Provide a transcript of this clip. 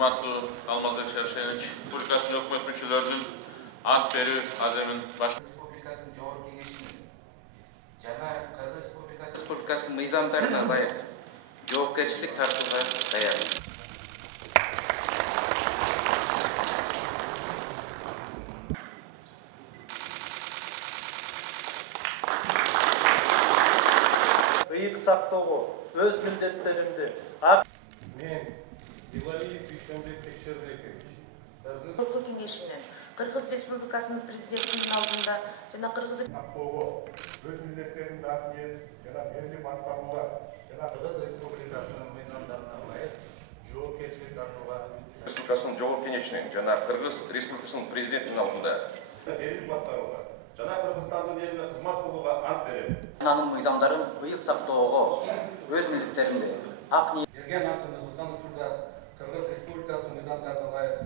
урматтуу Алмазбек Шаршенович, Республикасынын өкмөт мүчөлөрүнүн ант берүү аземин Республикасынын Жогорку Кеңешинин жана Кыргыз Республикасынын мыйзамдарына ылайык жоопкерчилик тартууга даяр. Ыйык сактоого өз милдеттеримди Мен Зилалиев Дүйшөнбек Бекшербекович Жогорку Кеңешинин Кыргыз Республикасынын президентинин алдында жана Кыргыз сактоого өз милдеттеримди акмиет жана берилип аткарууга жана Кыргыз Республикасынын мыйзамдарына ылайык жоопкерчилик тартууга Республикасынын Жогорку Кеңешинин жана Кыргыз Республикасынын президентинин алдында берилип аткарууга жана Кыргызстандын элине кызмат кылууга ант берем. Анын мыйзамдарын ыйык сактоого өз милдеттеримди ак ниет берген антымды бузган учурда Кыргыз Республикасынын мыйзамдарына ылайык